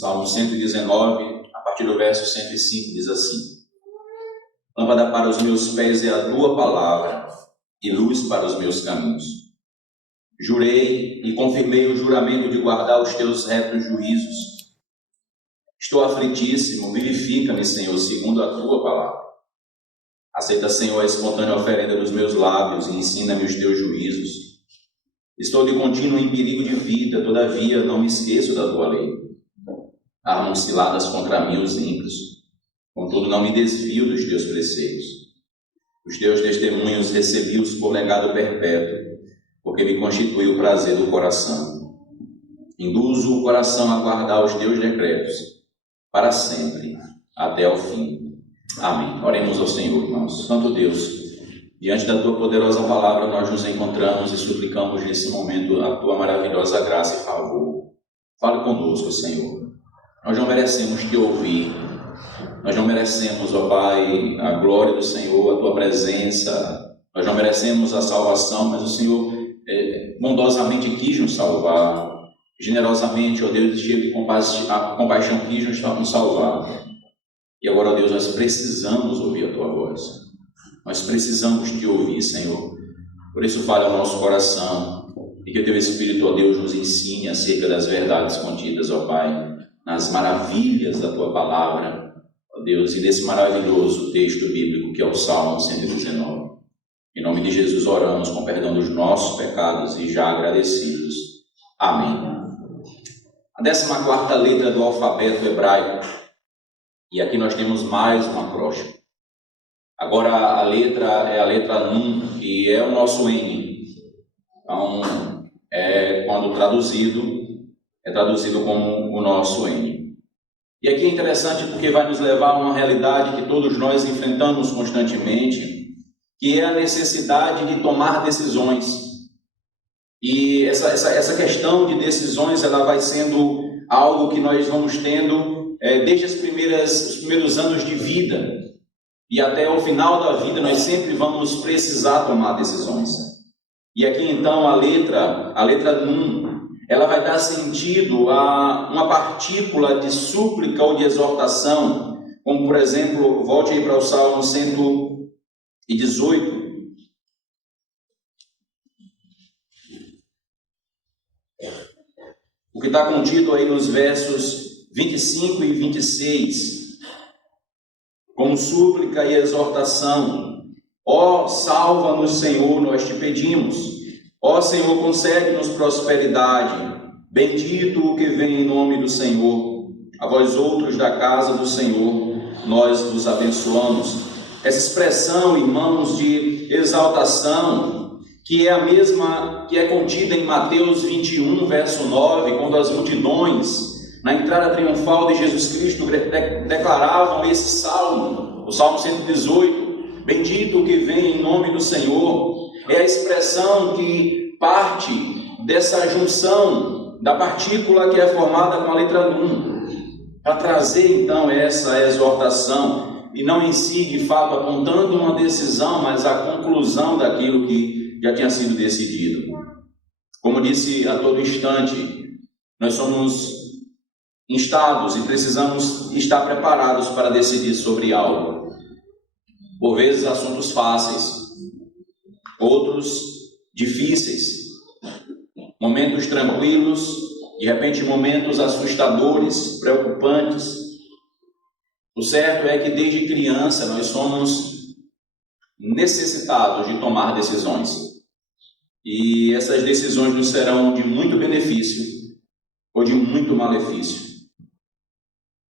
Salmo 119, a partir do verso 105, diz assim: Lâmpada para os meus pés é a tua palavra, e luz para os meus caminhos. Jurei e confirmei o juramento de guardar os teus retos juízos. Estou aflitíssimo, vivifica-me, Senhor, segundo a tua palavra. Aceita, Senhor, a espontânea oferenda dos meus lábios e ensina-me os teus juízos. Estou de contínuo em perigo de vida, todavia não me esqueço da tua lei. Armam ciladas contra mim os ímpios, contudo não me desvio dos teus preceitos. Os teus testemunhos recebi-os por legado perpétuo, porque me constitui o prazer do coração. Induzo o coração a guardar os teus decretos, para sempre, até o fim. Amém. Oremos ao Senhor, irmãos. Santo Deus, diante da tua poderosa palavra nós nos encontramos e suplicamos nesse momento a tua maravilhosa graça e favor. Fale conosco, Senhor. Nós não merecemos te ouvir. Nós não merecemos, ó Pai, a glória do Senhor, a tua presença. Nós não merecemos a salvação, mas o Senhor bondosamente quis nos salvar. Generosamente, ó Deus, cheio de compaixão, quis nos salvar. E agora, ó Deus, nós precisamos ouvir a tua voz. Nós precisamos te ouvir, Senhor. Por isso, fale ao nosso coração e que o teu Espírito, ó Deus, nos ensine acerca das verdades contidas, ó Pai, nas maravilhas da tua palavra, ó Deus, e nesse maravilhoso texto bíblico que é o Salmo 119. Em nome de Jesus oramos com perdão dos nossos pecados e já agradecidos. Amém. A 14ª letra do alfabeto hebraico. E aqui nós temos mais um acróstico. Agora a letra é a letra Nun, que é o nosso N. Então, quando traduzido, é traduzido como o nosso N. E aqui é interessante porque vai nos levar a uma realidade que todos nós enfrentamos constantemente, que é a necessidade de tomar decisões. E essa questão de decisões, ela vai sendo algo que nós vamos tendo desde os primeiros anos de vida. E até o final da vida nós sempre vamos precisar tomar decisões. E aqui então a letra Nun, ela vai dar sentido a uma partícula de súplica ou de exortação, como por exemplo, volte aí para o Salmo 118. O que está contido aí nos versos 25 e 26, como súplica e exortação. Ó, salva-nos, Senhor, nós te pedimos. Ó, Senhor, concede-nos prosperidade. Bendito o que vem em nome do Senhor. A vós outros da casa do Senhor, nós vos abençoamos. Essa expressão, irmãos, de exaltação, que é a mesma que é contida em Mateus 21, verso 9, quando as multidões, na entrada triunfal de Jesus Cristo, declaravam esse salmo, o Salmo 118, bendito o que vem em nome do Senhor. É a expressão que parte dessa junção da partícula que é formada com a letra Nun, para trazer então essa exortação, e não em si, de fato, apontando uma decisão, mas a conclusão daquilo que já tinha sido decidido. Como disse a todo instante, nós somos instados e precisamos estar preparados para decidir sobre algo. Por vezes assuntos fáceis, outros difíceis, momentos tranquilos, de repente momentos assustadores, preocupantes. O certo é que desde criança nós somos necessitados de tomar decisões. E essas decisões nos serão de muito benefício ou de muito malefício.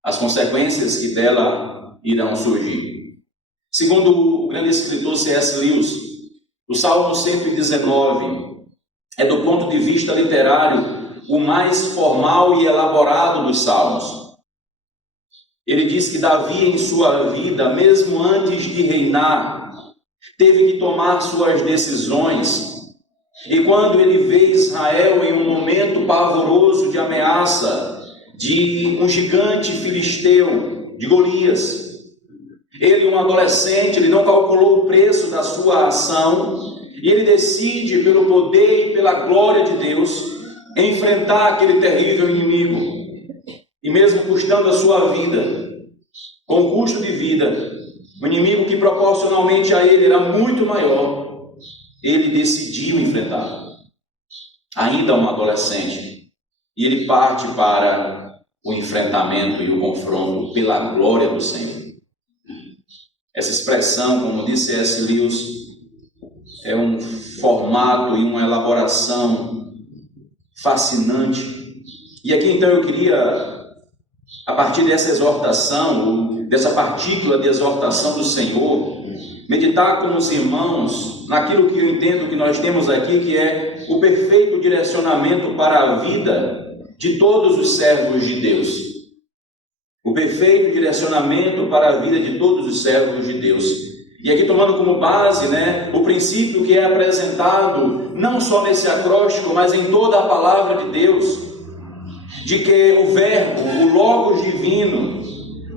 As consequências que dela irão surgir. Segundo o grande escritor C.S. Lewis, o Salmo 119 é, do ponto de vista literário, o mais formal e elaborado dos salmos. Ele diz que Davi, em sua vida, mesmo antes de reinar, teve que tomar suas decisões. E quando ele vê Israel em um momento pavoroso de ameaça de um gigante filisteu, de Golias, ele, um adolescente, ele não calculou o preço da sua ação, e ele decide, pelo poder e pela glória de Deus, enfrentar aquele terrível inimigo. e mesmo custando a sua vida, com custo de vida, o inimigo que proporcionalmente a ele era muito maior, ele decidiu enfrentar. Ainda um adolescente, e ele parte para o enfrentamento e o confronto pela glória do Senhor. Essa expressão, como disse C.S. Lewis, é um formato e uma elaboração fascinante. E aqui então eu queria, a partir dessa exortação, dessa partícula de exortação do Senhor, meditar com os irmãos naquilo que eu entendo que nós temos aqui, que é o perfeito direcionamento para a vida de todos os servos de Deus. O perfeito direcionamento para a vida de todos os servos de Deus. E aqui tomando como base, o princípio que é apresentado não só nesse acróstico, mas em toda a palavra de Deus, de que o Verbo, o Logos divino,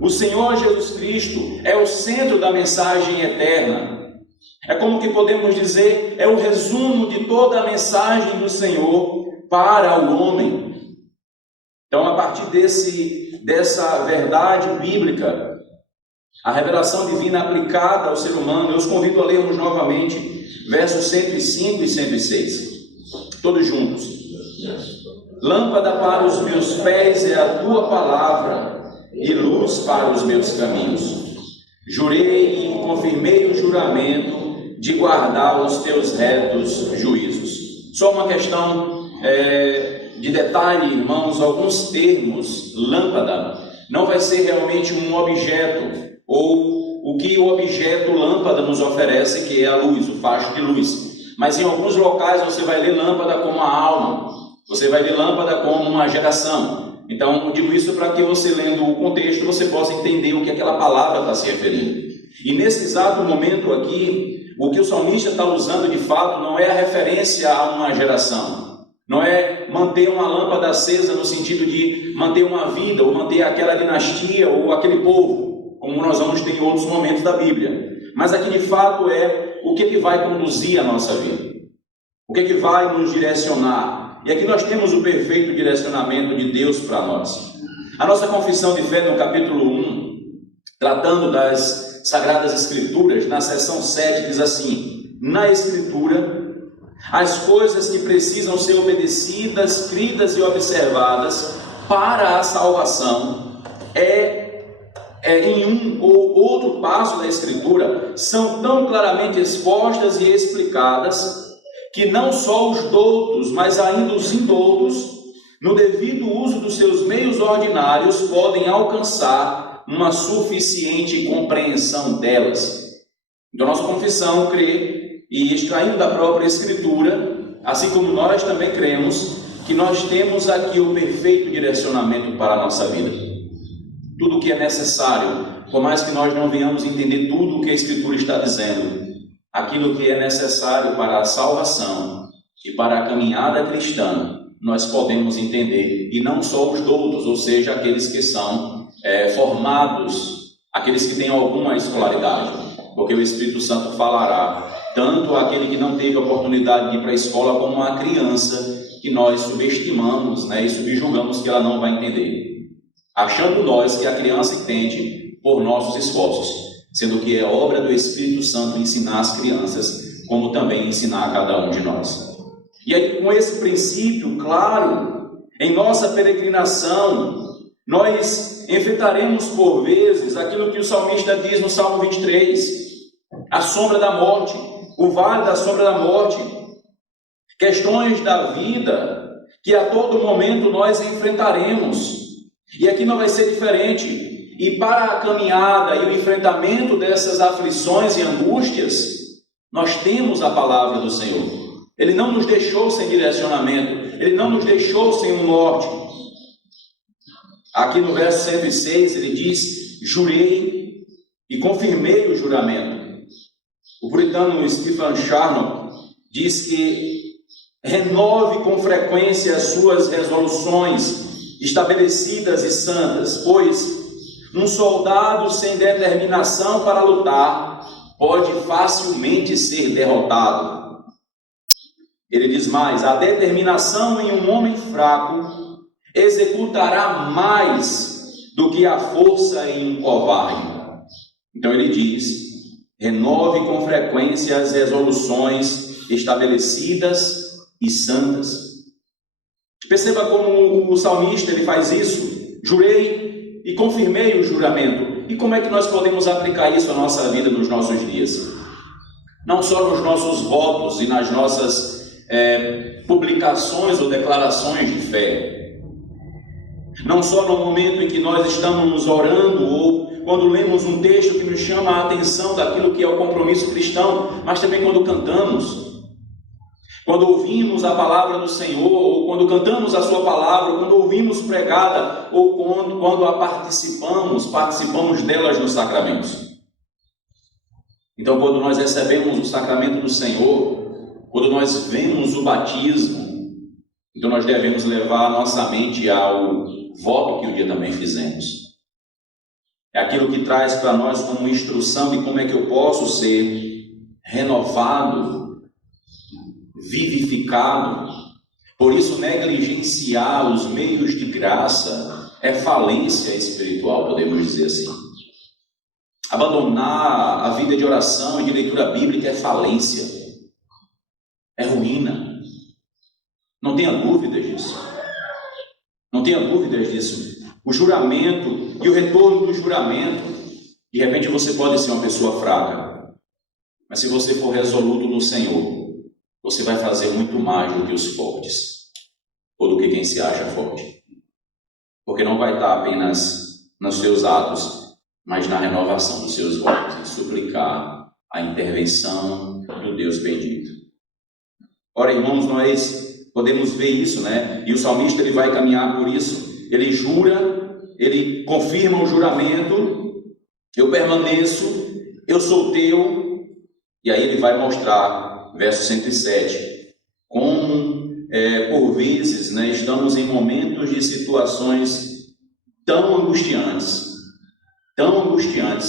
o Senhor Jesus Cristo é o centro da mensagem eterna. É como que podemos dizer, é o resumo de toda a mensagem do Senhor para o homem. Então, a partir dessa verdade bíblica, a revelação divina aplicada ao ser humano, eu os convido a lermos novamente versos 105 e 106, todos juntos. Lâmpada para os meus pés é a tua palavra, e luz para os meus caminhos. Jurei e confirmei o juramento de guardar os teus retos juízos. Só uma questão de detalhe, irmãos, alguns termos, lâmpada, não vai ser realmente um objeto, ou o que o objeto lâmpada nos oferece, que é a luz, o facho de luz. Mas em alguns locais você vai ler lâmpada como a alma, você vai ler lâmpada como uma geração. Então, eu digo isso para que você, lendo o contexto, você possa entender o que aquela palavra está se referindo. E nesse exato momento aqui, o que o salmista está usando de fato não é a referência a uma geração. Não é manter uma lâmpada acesa no sentido de manter uma vida, ou manter aquela dinastia, ou aquele povo, como nós vamos ter em outros momentos da Bíblia. Mas aqui de fato é o que vai conduzir a nossa vida. O que vai nos direcionar. E aqui nós temos o perfeito direcionamento de Deus para nós. A nossa confissão de fé no capítulo 1, tratando das Sagradas Escrituras, na seção 7, diz assim: na Escritura, as coisas que precisam ser obedecidas, cridas e observadas para a salvação, em um ou outro passo da Escritura, são tão claramente expostas e explicadas, que não só os doutos, mas ainda os indoutos, no devido uso dos seus meios ordinários, podem alcançar uma suficiente compreensão delas. Então, nossa confissão crê, e extraindo da própria Escritura, assim como nós também cremos, que nós temos aqui o perfeito direcionamento para a nossa vida. Tudo o que é necessário, por mais que nós não venhamos entender tudo o que a Escritura está dizendo, aquilo que é necessário para a salvação e para a caminhada cristã, nós podemos entender, e não só os doutos, ou seja, aqueles que são formados, aqueles que têm alguma escolaridade, porque o Espírito Santo falará tanto àquele que não teve a oportunidade de ir para a escola, como a criança que nós subestimamos, e subjugamos que ela não vai entender, achando nós que a criança entende por nossos esforços, sendo que é obra do Espírito Santo ensinar as crianças, como também ensinar a cada um de nós. E aí, com esse princípio claro, em nossa peregrinação, nós enfrentaremos por vezes aquilo que o salmista diz no Salmo 23, a sombra da morte, o vale da sombra da morte, questões da vida que a todo momento nós enfrentaremos. E aqui não vai ser diferente. E para a caminhada e o enfrentamento dessas aflições e angústias, nós temos a palavra do Senhor. Ele não nos deixou sem direcionamento, Ele não nos deixou sem um norte. Aqui no verso 106 ele diz: jurei e confirmei o juramento. O puritano Stephen Charnock diz que renove com frequência as suas resoluções estabelecidas e santas, pois um soldado sem determinação para lutar pode facilmente ser derrotado. Ele diz mais: a determinação em um homem fraco executará mais do que a força em um covarde. Então ele diz: renove com frequência as resoluções estabelecidas e santas. Perceba como o salmista ele faz isso. Jurei e confirmei o juramento. E como é que nós podemos aplicar isso à nossa vida nos nossos dias? Não só nos nossos votos e nas nossas publicações ou declarações de fé. Não só no momento em que nós estamos orando ou quando lemos um texto que nos chama a atenção daquilo que é o compromisso cristão, mas também quando cantamos. Quando ouvimos a palavra do Senhor, ou quando cantamos a sua palavra, ou quando ouvimos pregada, ou quando a participamos delas nos sacramentos. Então, quando nós recebemos o sacramento do Senhor, quando nós vemos o batismo, então nós devemos levar a nossa mente ao voto que um dia também fizemos. É aquilo que traz para nós como instrução de como é que eu posso ser renovado, vivificado. Por isso, negligenciar os meios de graça é falência espiritual, podemos dizer assim. Abandonar a vida de oração e de leitura bíblica é falência, é ruína. Não tenha dúvidas disso. Não tenha dúvidas disso. O juramento e o retorno do juramento, de repente você pode ser uma pessoa fraca, mas se você for resoluto no Senhor, você vai fazer muito mais do que os fortes, ou do que quem se acha forte. Porque não vai estar apenas nos seus atos, mas na renovação dos seus votos, em suplicar a intervenção do Deus bendito. Ora, irmãos, nós podemos ver isso, né? E o salmista ele vai caminhar por isso. Ele jura, ele confirma o juramento, eu permaneço, eu sou teu, e aí ele vai mostrar, verso 107, como por vezes, né, estamos em momentos de situações tão angustiantes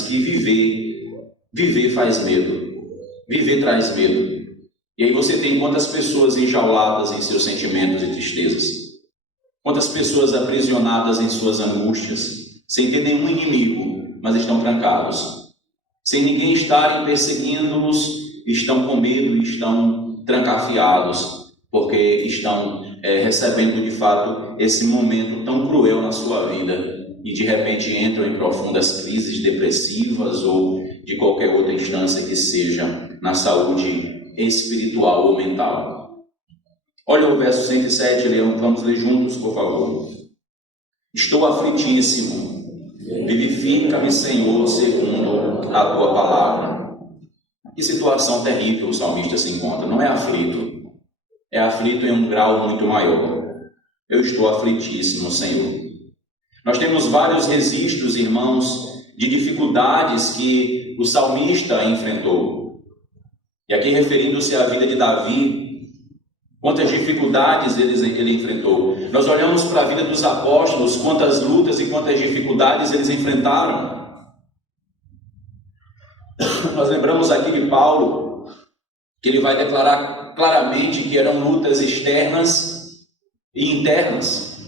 que viver faz medo, viver traz medo. E aí você tem quantas pessoas enjauladas em seus sentimentos e tristezas, quantas pessoas aprisionadas em suas angústias, sem ter nenhum inimigo, mas estão trancados, sem ninguém estarem perseguindo-os, estão com medo e estão trancafiados, porque estão recebendo de fato esse momento tão cruel na sua vida e de repente entram em profundas crises depressivas ou de qualquer outra instância que seja na saúde espiritual ou mental. Olha o verso 107, Leão, vamos ler juntos, por favor. Estou aflitíssimo, vivifica-me, Senhor, segundo a tua palavra. Que situação terrível o salmista se encontra. Não é aflito, é aflito em um grau muito maior. Eu estou aflitíssimo, Senhor. Nós temos vários registros, irmãos, de dificuldades que o salmista enfrentou. E aqui referindo-se à vida de Davi, quantas dificuldades ele enfrentou. Nós olhamos para a vida dos apóstolos, quantas lutas e quantas dificuldades eles enfrentaram. Nós lembramos aqui de Paulo, que ele vai declarar claramente que eram lutas externas e internas.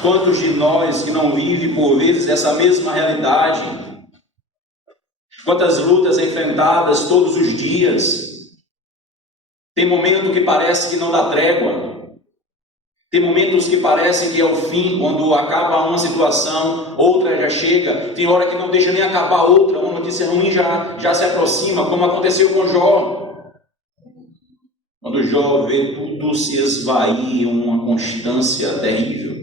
Quantos de nós que não vivem por vezes essa mesma realidade? Quantas lutas enfrentadas todos os dias? Tem momento que parece que não dá trégua. Tem momentos que parecem que é o fim, quando acaba uma situação, outra já chega. Tem hora que não deixa nem acabar outra, uma notícia ruim já se aproxima, como aconteceu com Jó. Quando Jó vê tudo se esvair, uma constância terrível.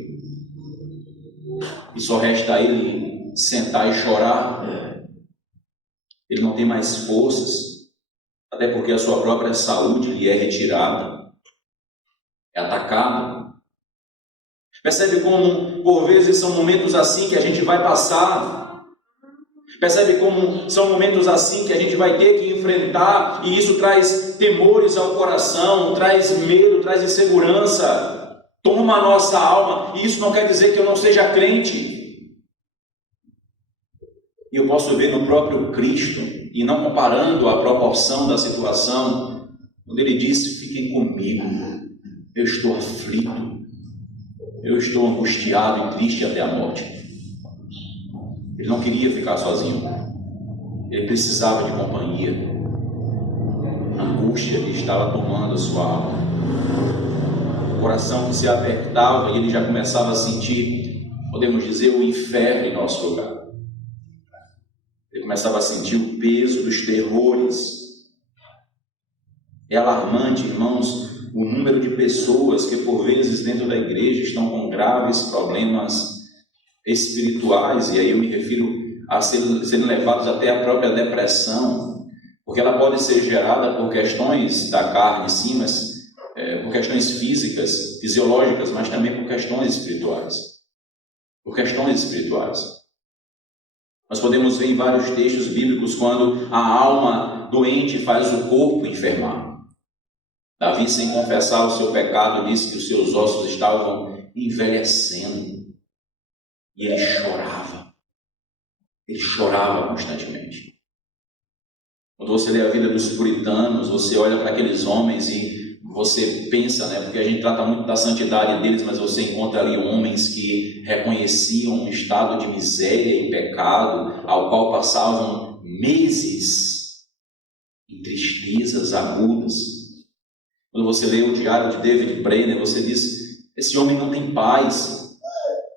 E só resta ele sentar e chorar. Ele não tem mais forças, até porque a sua própria saúde lhe é retirada, é atacada. Percebe como, por vezes, são momentos assim que a gente vai passar. Percebe como são momentos assim que a gente vai ter que enfrentar, e isso traz temores ao coração, traz medo, traz insegurança. Toma a nossa alma, e isso não quer dizer que eu não seja crente. E eu posso ver no próprio Cristo, e não comparando a proporção da situação, quando ele disse: fiquem comigo, eu estou aflito. eu estou angustiado e triste até a morte. Ele não queria ficar sozinho. Ele precisava de companhia. A angústia que estava tomando a sua alma. O coração que se apertava e ele já começava a sentir, podemos dizer, o inferno em nosso lugar. Ele começava a sentir o peso dos terrores. É alarmante, irmãos, o número de pessoas que por vezes dentro da igreja estão com graves problemas espirituais, e aí eu me refiro a serem levados até a própria depressão, porque ela pode ser gerada por questões da carne, sim, mas por questões físicas, fisiológicas, mas também por questões espirituais. Por questões espirituais. Nós podemos ver em vários textos bíblicos quando a alma doente faz o corpo enfermar. Davi, sem confessar o seu pecado, disse que os seus ossos estavam envelhecendo. E ele chorava. Ele chorava constantemente. Quando você lê a vida dos puritanos, você olha para aqueles homens e você pensa, porque a gente trata muito da santidade deles, mas você encontra ali homens que reconheciam um estado de miséria e pecado, ao qual passavam meses em tristezas agudas. Quando você lê o diário de David Brainerd, você diz, esse homem não tem paz.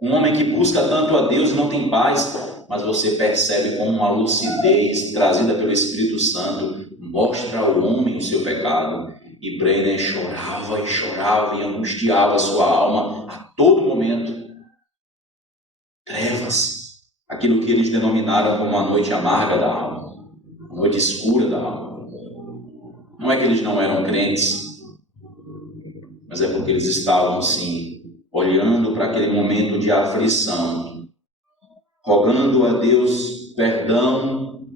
Um homem que busca tanto a Deus não tem paz, mas você percebe como uma lucidez trazida pelo Espírito Santo mostra ao homem o seu pecado. E Brainerd chorava e chorava e angustiava a sua alma a todo momento. Trevas, aquilo que eles denominaram como a noite amarga da alma, a noite escura da alma. Não é que eles não eram crentes, mas é porque eles estavam, sim, olhando para aquele momento de aflição, rogando a Deus perdão,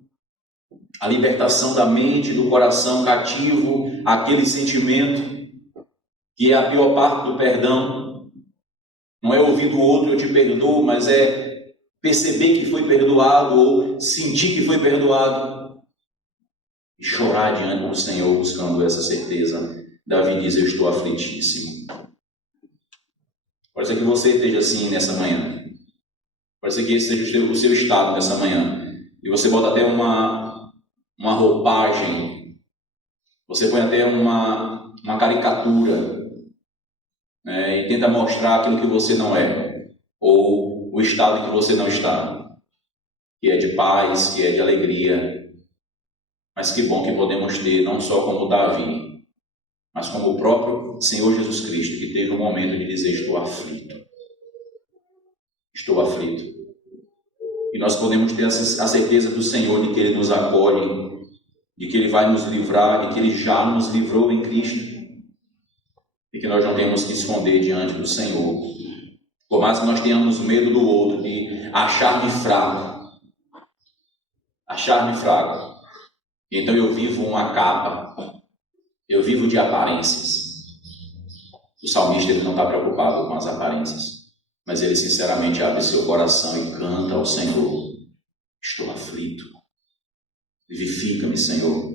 a libertação da mente, do coração cativo, aquele sentimento que é a pior parte do perdão. Não é ouvir do outro, eu te perdoo, mas é perceber que foi perdoado ou sentir que foi perdoado e chorar diante do Senhor buscando essa certeza. Davi diz, eu estou aflitíssimo. Pode ser que você esteja assim nessa manhã. Pode ser que esse seja o seu estado nessa manhã. E você bota até uma roupagem. Você põe até uma caricatura. E tenta mostrar aquilo que você não é. Ou o estado em que você não está. Que é de paz, que é de alegria. Mas que bom que podemos ter, não só como Davi, mas como o próprio Senhor Jesus Cristo, que teve um momento de dizer, estou aflito. Estou aflito. E nós podemos ter a certeza do Senhor de que Ele nos acolhe, de que Ele vai nos livrar, de que Ele já nos livrou em Cristo, e que nós não temos que esconder diante do Senhor. Por mais que nós tenhamos medo do outro, de achar-me fraco. Achar-me fraco. Então eu vivo uma capa. Eu vivo de aparências. O salmista ele não está preocupado com as aparências, mas ele sinceramente abre seu coração e canta ao Senhor. Estou aflito. Vivifica-me, Senhor.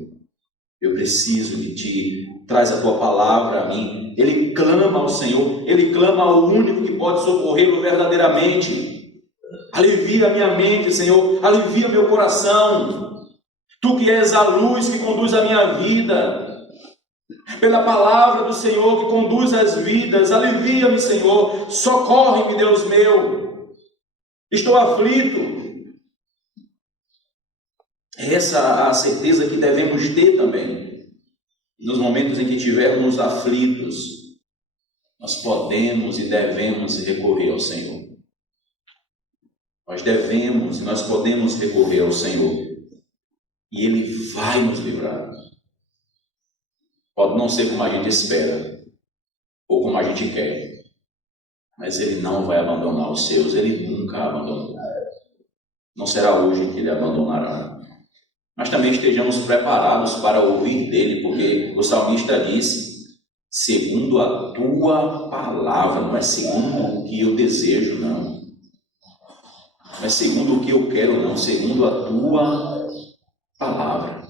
Eu preciso de Ti. Traz a Tua palavra a mim. Ele clama ao Senhor. Ele clama ao único que pode socorrê-lo verdadeiramente. Alivia a minha mente, Senhor. Alivia meu coração. Tu que és a luz que conduz a minha vida. Pela palavra do Senhor que conduz as vidas, alivia-me, Senhor, socorre-me, Deus meu, estou aflito. Essa a certeza que devemos ter também, nos momentos em que estivermos aflitos, nós podemos e devemos recorrer ao Senhor. Nós devemos e nós podemos recorrer ao Senhor, e Ele vai nos livrar. Pode não ser como a gente espera, ou como a gente quer, mas Ele não vai abandonar os seus, Ele nunca abandonou. Não será hoje que Ele abandonará. Mas também estejamos preparados para ouvir dEle, porque o salmista diz, segundo a Tua palavra, não é segundo o que eu desejo, não. Não é segundo o que eu quero, não, segundo a Tua palavra.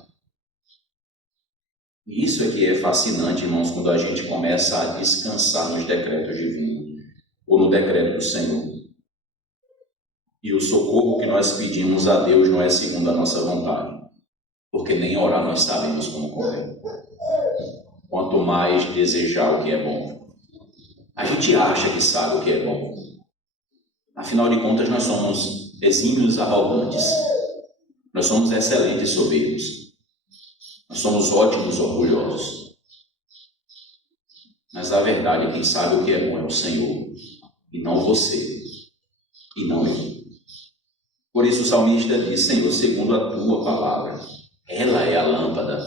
E isso é que é fascinante, irmãos, quando a gente começa a descansar nos decretos divinos. ou no decreto do Senhor. E o socorro que nós pedimos a Deus não é segundo a nossa vontade, porque nem orar nós sabemos como convém. Quanto mais desejar o que é bom. A gente acha que sabe o que é bom. Afinal de contas, nós somos exímios arrogantes. Nós somos excelentes soberbos. Nós somos ótimos orgulhosos. Mas a verdade, quem sabe o que é bom é o Senhor, e não você, e não eu. Por isso o salmista diz: Senhor, segundo a tua palavra, ela é a lâmpada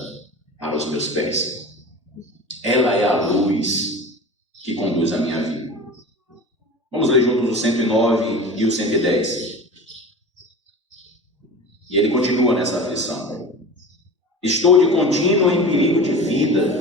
para os meus pés. Ela é a luz que conduz a minha vida. Vamos ler juntos o 109 e o 110. E ele continua nessa aflição. Estou de contínuo em perigo de vida.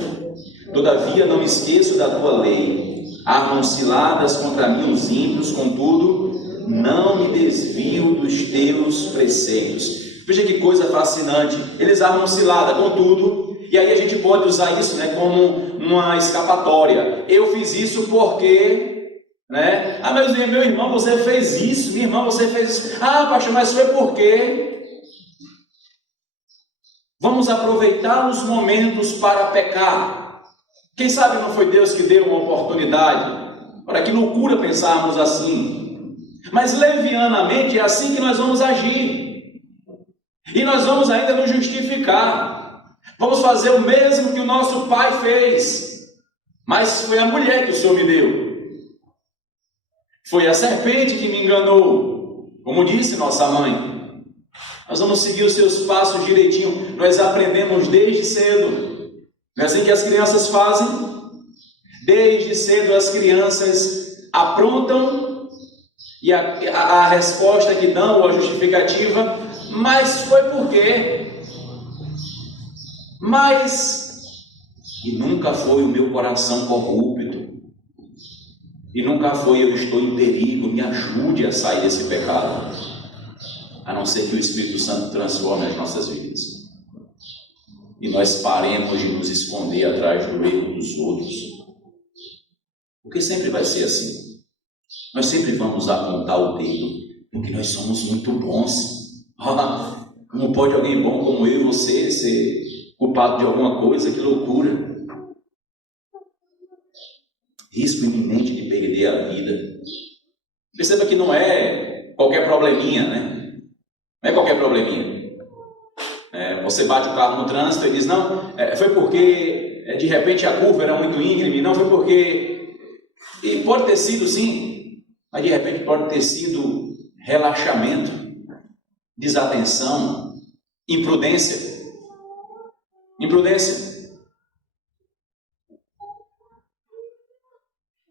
Todavia não me esqueço da tua lei. Armam ciladas contra mim os ímpios, contudo, não me desvio dos teus preceitos. Veja que coisa fascinante. Eles armam cilada, contudo, e aí a gente pode usar isso, como uma escapatória. Eu fiz isso porque, meu irmão, você fez isso, minha irmã, você fez isso. Ah, pastor, mas foi porque... Vamos aproveitar os momentos para pecar. Quem sabe não foi Deus que deu uma oportunidade? Ora, que loucura pensarmos assim. Mas levianamente é assim que nós vamos agir. E nós vamos ainda nos justificar. Vamos fazer o mesmo que o nosso pai fez. Mas foi a mulher que o Senhor me deu. Foi a serpente que me enganou. Como disse nossa mãe. Nós vamos seguir os seus passos direitinho. Nós aprendemos desde cedo. Não é assim que as crianças fazem? Desde cedo as crianças aprontam e a resposta que dão, ou a justificativa, mas foi por quê? E nunca foi o meu coração corrupto. E nunca foi eu estou em perigo, me ajude a sair desse pecado. A não ser que o Espírito Santo transforme as nossas vidas. E nós paremos de nos esconder atrás do erro dos outros. Porque sempre vai ser assim. Nós sempre vamos apontar o dedo, porque nós somos muito bons. Como pode alguém bom como eu e você ser culpado de alguma coisa? Que loucura. Risco iminente de perder a vida. Perceba que não é qualquer probleminha, Não é qualquer probleminha. Você bate o carro no trânsito e diz, não, foi porque de repente a curva era muito íngreme, não foi porque... E pode ter sido sim, mas de repente pode ter sido relaxamento, desatenção, imprudência.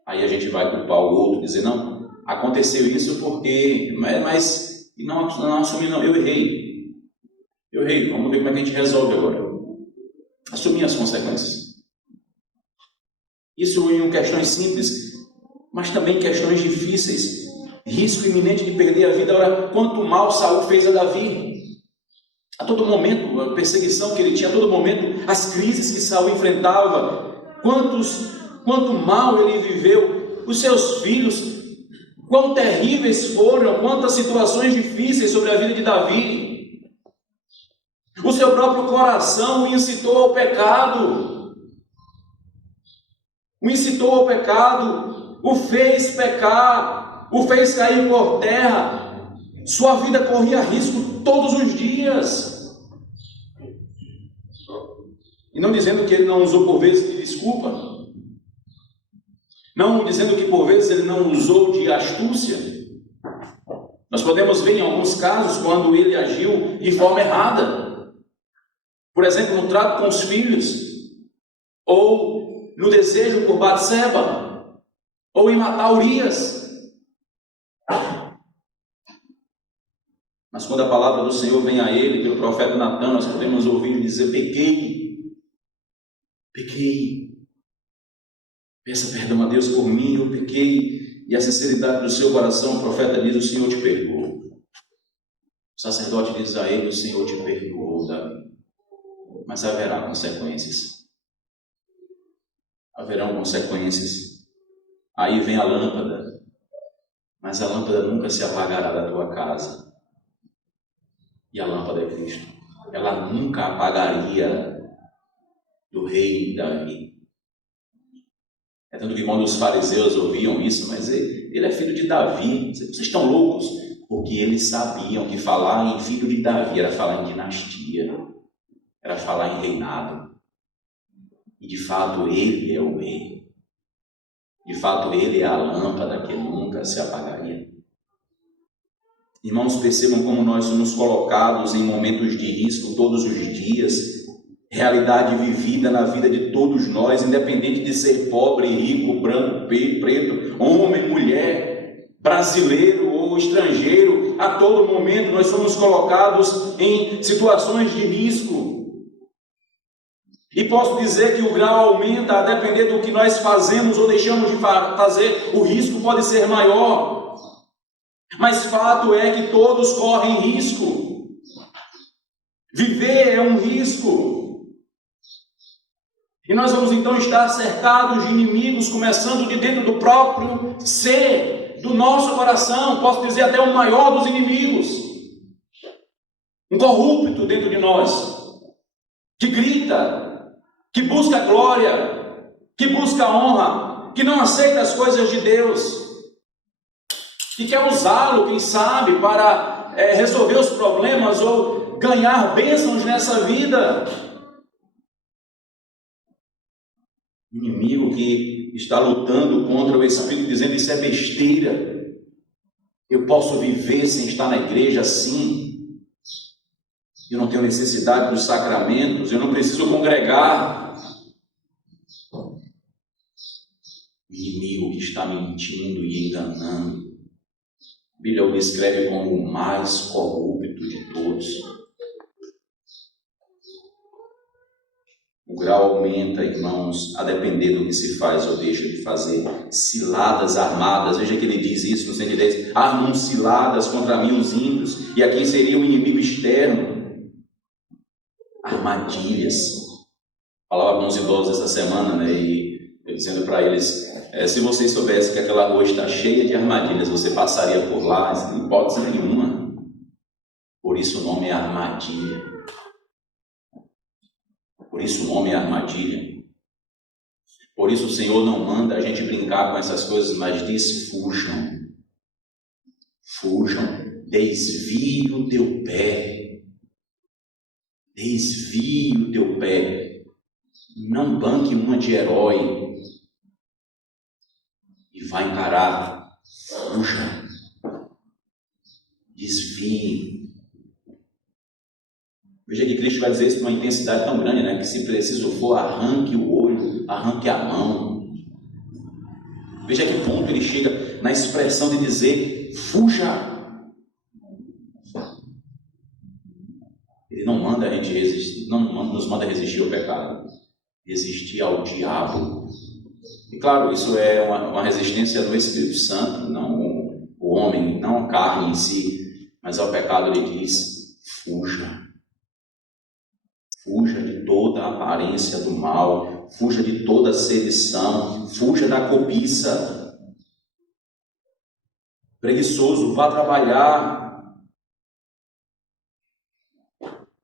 Aí a gente vai culpar o outro, dizer, não, aconteceu isso porque... Mas não assumir, não, eu errei, vamos ver como é que a gente resolve agora. Assumir as consequências. Isso em questões simples, mas também questões difíceis. Risco iminente de perder a vida. Ora, quanto mal Saul fez a Davi. A todo momento, a perseguição que ele tinha, a todo momento, as crises que Saul enfrentava. Quanto mal ele viveu. Os seus filhos, quão terríveis foram, quantas situações difíceis sobre a vida de Davi. O seu próprio coração o incitou ao pecado. O fez pecar, o fez cair por terra. Sua vida corria risco todos os dias. E não dizendo que ele não usou por vezes de desculpa. Não dizendo que por vezes ele não usou de astúcia. Nós podemos ver em alguns casos quando ele agiu de forma errada. Por exemplo, no trato com os filhos, ou no desejo por Batseba, ou em matar Urias. Mas quando a palavra do Senhor vem a ele, pelo profeta Natan, nós podemos ouvir dizer, pequei. Peça perdão a Deus por mim, eu pequei. E a sinceridade do seu coração, o profeta diz, o Senhor te perdoou. O sacerdote diz a ele, o Senhor te perdoou, Davi. Mas haverá consequências. Haverão consequências. Aí vem a lâmpada Mas a lâmpada nunca se apagará da tua casa. E a lâmpada é Cristo. Ela nunca apagaria do rei Davi. É tanto que quando os fariseus ouviam isso, mas ele é filho de Davi, vocês estão loucos? Porque eles sabiam que falar em filho de Davi era falar em dinastia, era falar em reinado. E de fato ele é o rei. De fato ele é a lâmpada que nunca se apagaria. Irmãos, percebam como nós somos colocados em momentos de risco todos os dias. Realidade vivida na vida de todos nós, independente de ser pobre, rico, branco, preto, homem, mulher, brasileiro ou estrangeiro, a todo momento nós somos colocados em situações de risco. E posso dizer que o grau aumenta a depender do que nós fazemos ou deixamos de fazer, o risco pode ser maior. Mas fato é que todos correm risco. Viver é um risco. E nós vamos então estar cercados de inimigos, começando de dentro do próprio ser, do nosso coração, posso dizer até o maior dos inimigos. Um corrupto dentro de nós, que grita, que busca glória, que busca honra, que não aceita as coisas de Deus, que quer usá-lo, quem sabe, para resolver os problemas ou ganhar bênçãos nessa vida. Inimigo que está lutando contra o Espírito, dizendo: isso é besteira, eu posso viver sem estar na igreja assim, eu não tenho necessidade dos sacramentos, eu não preciso congregar. Inimigo que está mentindo e enganando. A Bíblia o descreve como o mais corrupto de todos. O grau aumenta, irmãos, a depender do que se faz ou deixa de fazer. Ciladas armadas, veja que ele diz isso no 110, armam ciladas contra mim os ímpios, e a quem seria o inimigo externo. Armadilhas. Falava com os idosos essa semana, né, e eu dizendo para eles, se vocês soubessem que aquela rua está cheia de armadilhas, você passaria por lá? Sem hipótese nenhuma. Por isso o nome é armadilha. Por isso o nome é armadilha. Por isso o Senhor não manda a gente brincar com essas coisas, mas diz: fujam. Fujam. Desvie o teu pé. Desvie o teu pé. Não banque uma de herói. E vai encarar. Fuja. Desvie. Veja que Cristo vai dizer isso numa intensidade tão grande, né? Que se preciso for, arranque o olho, arranque a mão. Veja que ponto ele chega na expressão de dizer: fuja. Ele não manda a gente resistir, não nos manda resistir ao pecado, resistir ao diabo. E claro, isso é uma resistência do Espírito Santo, não o homem, não a carne em si, mas ao pecado ele diz: fuja. Fuja de toda a aparência do mal, fuja de toda a sedição, fuja da cobiça. Preguiçoso, vá trabalhar.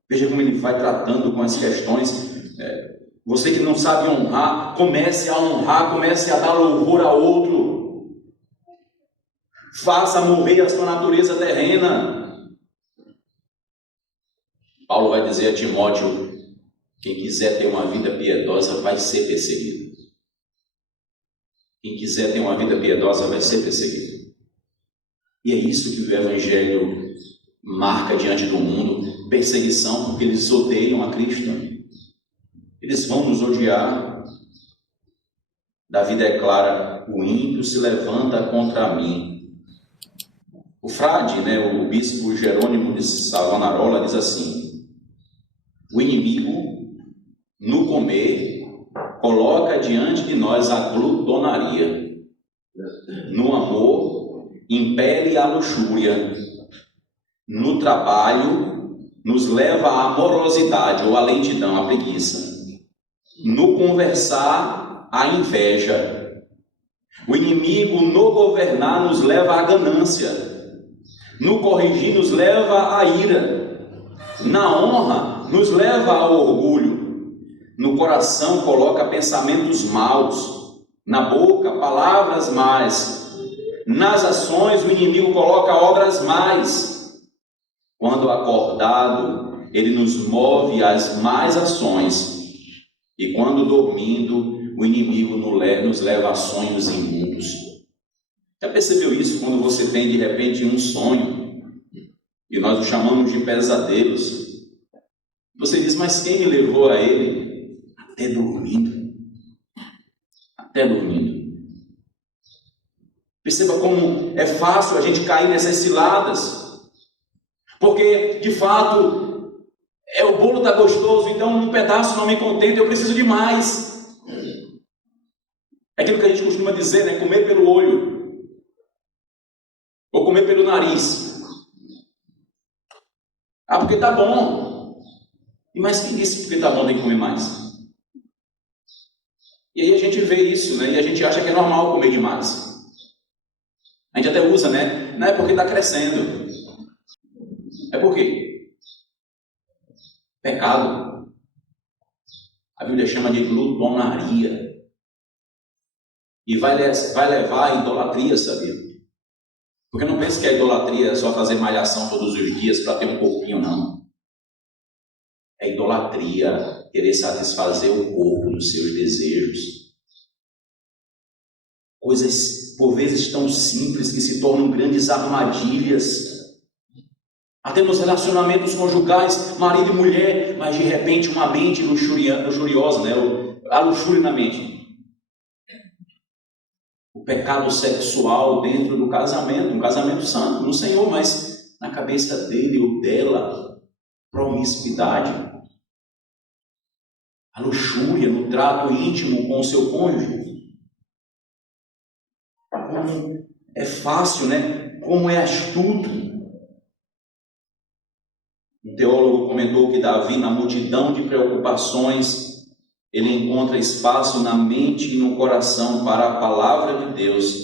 Veja como ele vai tratando com as questões. Você que não sabe honrar, comece a honrar, comece a dar louvor a outro. Faça morrer a sua natureza terrena. Paulo vai dizer a Timóteo: quem quiser ter uma vida piedosa vai ser perseguido. Quem quiser ter uma vida piedosa vai ser perseguido. E é isso que o Evangelho marca diante do mundo: perseguição, porque eles odeiam a Cristo. Eles vão nos odiar. Davi declara: o ímpio se levanta contra mim. O frade, o bispo Jerônimo de Savonarola diz assim: o inimigo, no comer, coloca diante de nós a glutonaria. No amor, impele a luxúria. No trabalho, nos leva à amorosidade ou à lentidão, à preguiça. No conversar, à inveja. O inimigo no governar nos leva à ganância, no corrigir nos leva à ira, na honra nos leva ao orgulho, no coração coloca pensamentos maus, na boca palavras más, nas ações o inimigo coloca obras más. Quando acordado, ele nos move às más ações, e quando dormindo, o inimigo nos leva a sonhos imundos. Já percebeu isso quando você tem de repente um sonho, e nós o chamamos de pesadelos? Você diz, mas quem me levou a ele? Até dormindo. Até dormindo. Perceba como é fácil a gente cair nessas ciladas. Porque, de fato, o bolo está gostoso, então um pedaço não me contenta, eu preciso de mais. É aquilo que a gente costuma dizer, né? Comer pelo olho. Ou comer pelo nariz. Ah, porque está bom. Mas quem disse que porque está bom tem que comer mais? E aí a gente vê isso, né? E a gente acha que é normal comer demais. A gente até usa, né? Não é porque está crescendo. É por quê? Pecado. A Bíblia chama de glutonaria. E vai levar à idolatria, sabia? Porque não pense que a idolatria é só fazer malhação todos os dias para ter um corpinho, não. É idolatria querer satisfazer o corpo dos seus desejos. Coisas, por vezes, tão simples que se tornam grandes armadilhas. Até nos relacionamentos conjugais, marido e mulher, mas de repente uma mente luxuriosa, né? A luxúria na mente. O pecado sexual dentro do casamento, um casamento santo no Senhor, mas na cabeça dele ou dela, promiscuidade. A luxúria no trato íntimo com o seu cônjuge. Como é fácil, né? Como é astuto. Um teólogo comentou que Davi, na multidão de preocupações, ele encontra espaço na mente e no coração para a palavra de Deus,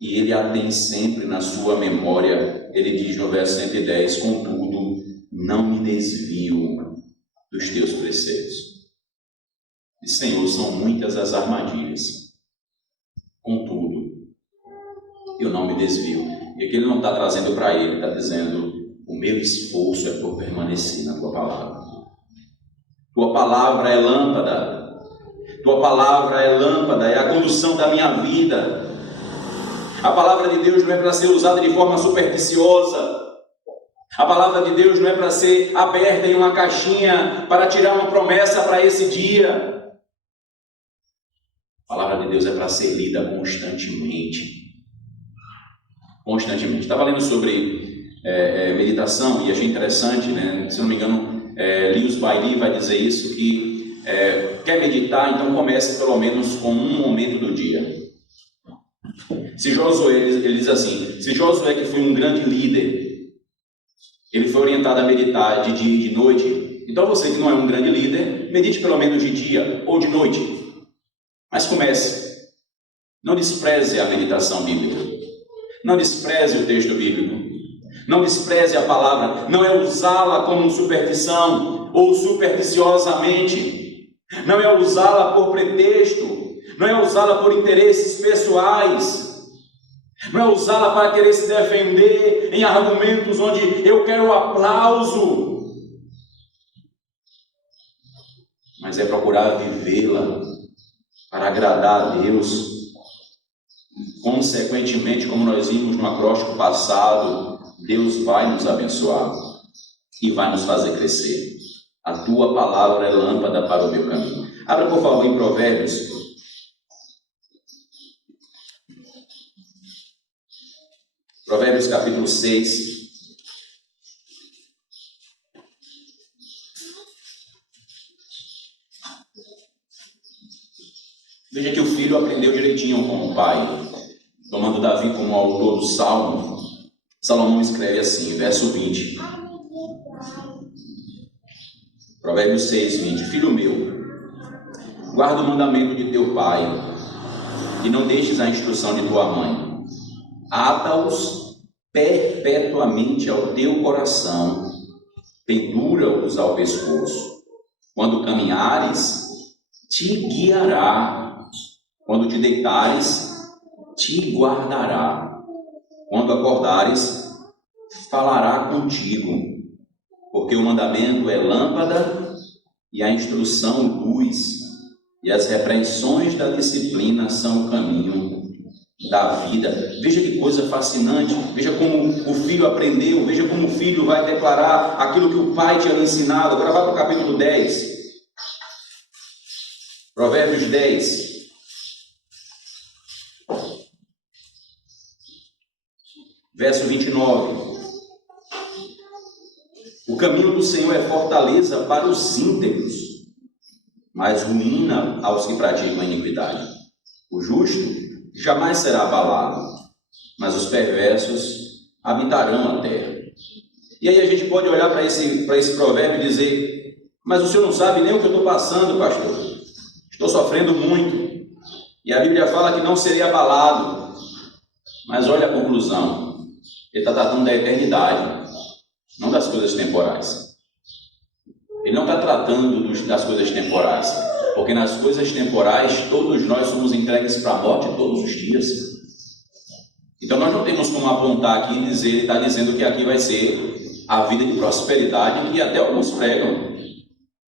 e ele a tem sempre na sua memória. Ele diz no verso 110, contudo, não me desvio dos teus preceitos. E, Senhor, são muitas as armadilhas. Contudo, eu não me desvio. E aqui ele não está trazendo para ele, está dizendo, o meu esforço é por permanecer na tua palavra. Tua palavra é lâmpada. Tua palavra é lâmpada, é a condução da minha vida. A palavra de Deus não é para ser usada de forma supersticiosa. A palavra de Deus não é para ser aberta em uma caixinha para tirar uma promessa para esse dia. A palavra de Deus é para ser lida constantemente. Constantemente. Estava lendo sobre meditação e achei interessante, né? Se não me engano, Lewis Bailey vai dizer isso, que quer meditar, então comece pelo menos com um momento do dia. Se Josué, ele diz assim, se Josué, que foi um grande líder, ele foi orientado a meditar de dia e de noite, então você que não é um grande líder, medite pelo menos de dia ou de noite. Mas comece. Não despreze a meditação bíblica. Não despreze o texto bíblico. Não despreze a palavra. Não é usá-la como superstição ou supersticiosamente. Não é usá-la por pretexto. Não é usá-la por interesses pessoais. Não é usá-la para querer se defender em argumentos onde eu quero aplauso. Mas é procurar vivê-la para agradar a Deus. Consequentemente, como nós vimos no acróstico passado, Deus vai nos abençoar e vai nos fazer crescer. A tua palavra é lâmpada para o meu caminho. Abra, por favor, em Provérbios. Provérbios capítulo 6. Veja que o filho aprendeu direitinho com o pai. Tomando Davi como autor do Salmo, Salomão escreve assim, verso 20. Provérbios 6, 20. Filho meu, guarda o mandamento de teu pai e não deixes a instrução de tua mãe. Ata-os perpetuamente ao teu coração, pendura-os ao pescoço. Quando caminhares, te guiará. Quando te deitares, te guardará. Quando acordares, falará contigo. Porque o mandamento é lâmpada e a instrução luz, e as repreensões da disciplina são o caminho da vida. Veja que coisa fascinante, veja como o filho aprendeu, veja como o filho vai declarar aquilo que o pai tinha ensinado. Agora vai para o capítulo 10, Provérbios 10. Verso 29. O caminho do Senhor é fortaleza para os íntegros, mas ruína aos que praticam a iniquidade. O justo jamais será abalado, mas os perversos habitarão a terra. E aí a gente pode olhar para esse provérbio e dizer: mas o senhor não sabe nem o que eu estou passando, pastor. Estou sofrendo muito. E a Bíblia fala que não serei abalado. Mas olha a conclusão. Ele está tratando da eternidade, não das coisas temporais. Ele não está tratando das coisas temporais, porque nas coisas temporais todos nós somos entregues para a morte todos os dias. Então nós não temos como apontar aqui e dizer, ele está dizendo que aqui vai ser a vida de prosperidade que até alguns pregam.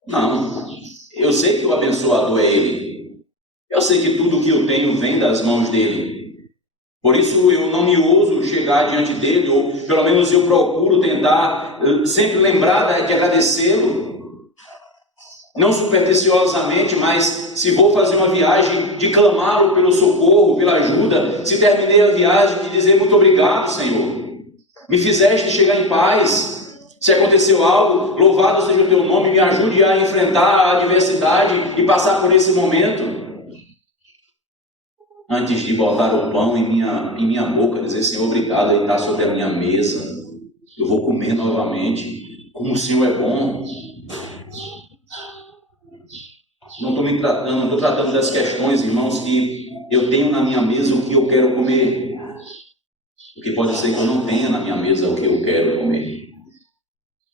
Não, eu sei que o abençoador é ele. Eu sei que tudo que eu tenho vem das mãos dele. Por isso eu não me ouso chegar diante dele, ou pelo menos eu procuro tentar sempre lembrar de agradecê-lo. Não supersticiosamente, mas se vou fazer uma viagem, de clamá-lo pelo socorro, pela ajuda. Se terminei a viagem, de dizer muito obrigado, Senhor. Me fizeste chegar em paz. Se aconteceu algo, louvado seja o teu nome, me ajude a enfrentar a adversidade e passar por esse momento. Antes de botar o pão em minha boca, dizer, Senhor, obrigado, ele está sobre a minha mesa. Eu vou comer novamente. Como o Senhor é bom. Não estou tratando das questões, irmãos, que eu tenho na minha mesa o que eu quero comer. Porque pode ser que eu não tenha na minha mesa o que eu quero comer.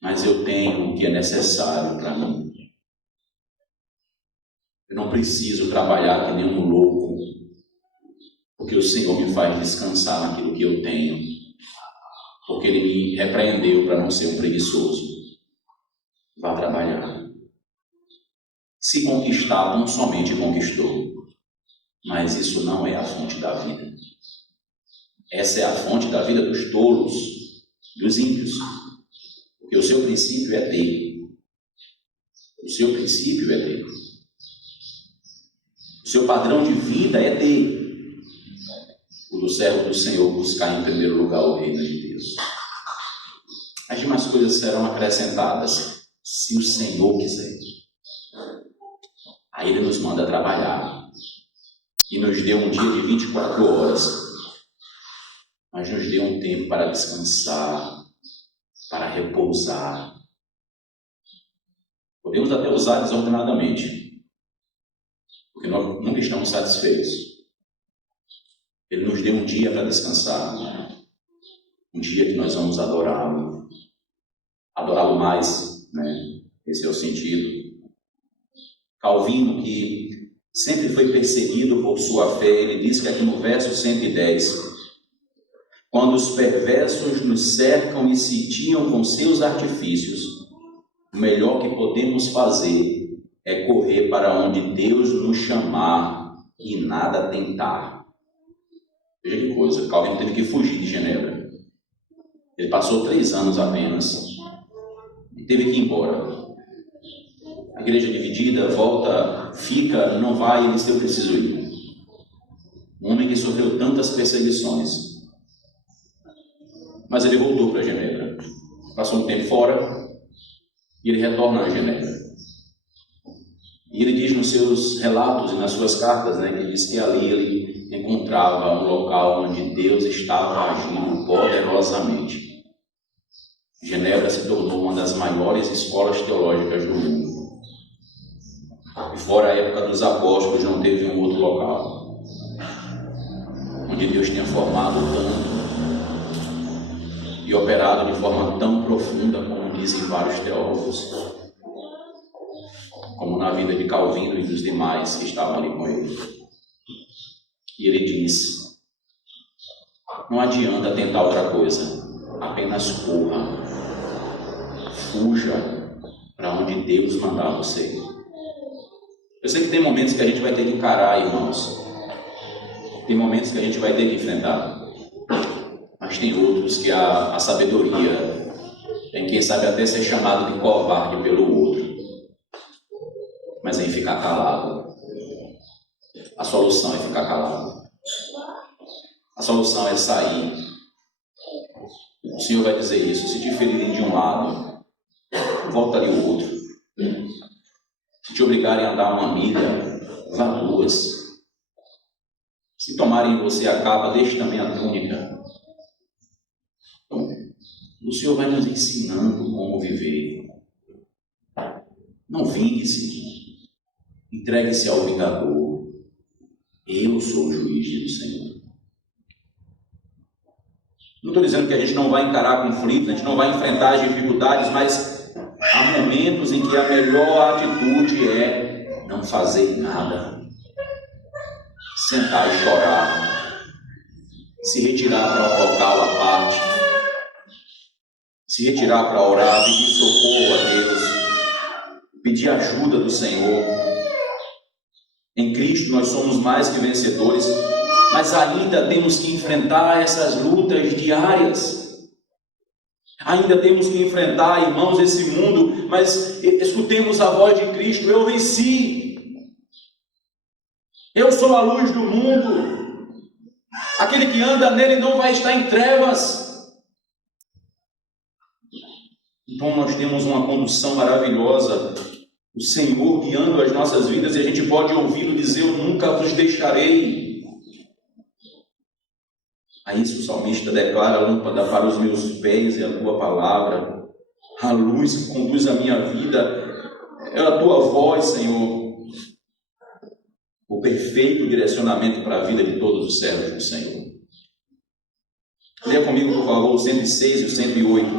Mas eu tenho o que é necessário para mim. Eu não preciso trabalhar que nem um louco. Porque o Senhor me faz descansar naquilo que eu tenho. Porque Ele me repreendeu para não ser um preguiçoso. Vá trabalhar. Se conquistar, não somente conquistou. Mas isso não é a fonte da vida. Essa é a fonte da vida dos tolos, dos ímpios. Porque o seu princípio é ter. O seu princípio é ter. O seu padrão de vida é ter. O do servo do Senhor buscar em primeiro lugar o reino de Deus. As demais coisas serão acrescentadas, se o Senhor quiser. Aí Ele nos manda trabalhar. E nos deu um dia de 24 horas. Mas nos deu um tempo para descansar, para repousar. Podemos até usar desordenadamente, porque nós nunca estamos satisfeitos. Ele nos deu um dia para descansar, um dia que nós vamos adorá-lo mais, né? Esse é o sentido. Calvino, que sempre foi perseguido por sua fé, ele diz que aqui no verso 110, quando os perversos nos cercam e sitiam com seus artifícios, o melhor que podemos fazer é correr para onde Deus nos chamar e nada tentar. Veja que coisa, Calvino teve que fugir de Genebra. Ele passou 3 anos apenas e teve que ir embora. A igreja dividida, volta, fica, não vai, ele disse, eu preciso ir. Um homem que sofreu tantas perseguições. Mas ele voltou para Genebra. Passou um tempo fora e ele retorna a Genebra. E ele diz nos seus relatos e nas suas cartas, né, que ele diz que ali ele encontrava um local onde Deus estava agindo poderosamente. Genebra se tornou uma das maiores escolas teológicas do mundo. E fora a época dos apóstolos não teve um outro local. onde Deus tenha formado tanto e operado de forma tão profunda, como dizem vários teólogos, como na vida de Calvino e dos demais que estavam ali com ele. E ele diz: não adianta tentar outra coisa, apenas corra, fuja para onde Deus mandar você. Eu sei que tem momentos que a gente vai ter que encarar, irmãos, tem momentos que a gente vai ter que enfrentar, mas tem outros que a sabedoria tem, quem sabe, até ser chamado de covarde pelo outro, mas em ficar calado. A solução é ficar calado. A solução é sair. O Senhor vai dizer isso: se te ferirem de um lado, volta ali o outro. Se te obrigarem a andar uma milha, vá duas. Se tomarem em você a capa, deixe também a túnica. Então, o Senhor vai nos ensinando como viver. Não vingue-se. Entregue-se ao vingador. Eu sou o juiz do Senhor. Não estou dizendo que a gente não vai encarar conflitos, a gente não vai enfrentar as dificuldades, mas há momentos em que a melhor atitude é não fazer nada. Sentar e chorar. Se retirar para um local à parte. Se retirar para orar, pedir socorro a Deus. Pedir ajuda do Senhor. Em Cristo nós somos mais que vencedores, mas ainda temos que enfrentar essas lutas diárias. Ainda temos que enfrentar, irmãos, esse mundo, mas escutemos a voz de Cristo: eu venci. Eu sou a luz do mundo. Aquele que anda nele não vai estar em trevas. Então nós temos uma condução maravilhosa, o Senhor guiando as nossas vidas, e a gente pode ouvi-lo dizer: eu nunca vos deixarei. A isso o salmista declara: a lâmpada para os meus pés é a tua palavra, a luz que conduz a minha vida é a tua voz, Senhor. O perfeito direcionamento para a vida de todos os servos do Senhor. Leia comigo, por favor, o 106 e o 108.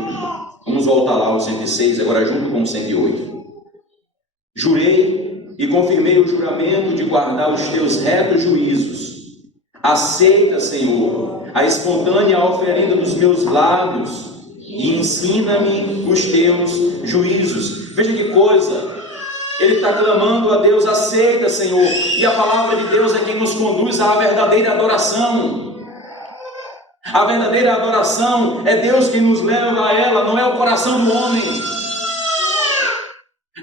Vamos voltar lá ao 106, agora junto com o 108. Jurei e confirmei o juramento de guardar os teus retos juízos. Aceita, Senhor, a espontânea oferenda dos meus lábios e ensina-me os teus juízos. Veja que coisa! Ele está clamando a Deus: aceita, Senhor. E a palavra de Deus é quem nos conduz à verdadeira adoração. A verdadeira adoração é Deus quem nos leva a ela, não é o coração do homem.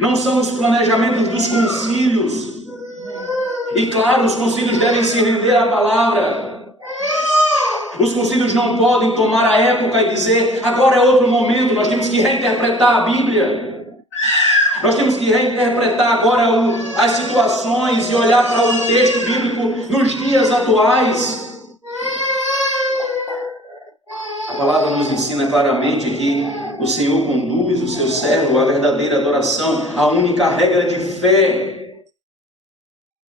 Não são os planejamentos dos concílios. E claro, os concílios devem se render à palavra. Os concílios não podem tomar a época e dizer: agora é outro momento, nós temos que reinterpretar a Bíblia. Nós temos que reinterpretar agora as situações e olhar para o texto bíblico nos dias atuais. A palavra nos ensina claramente que o Senhor conduz o seu servo à verdadeira adoração, a única regra de fé.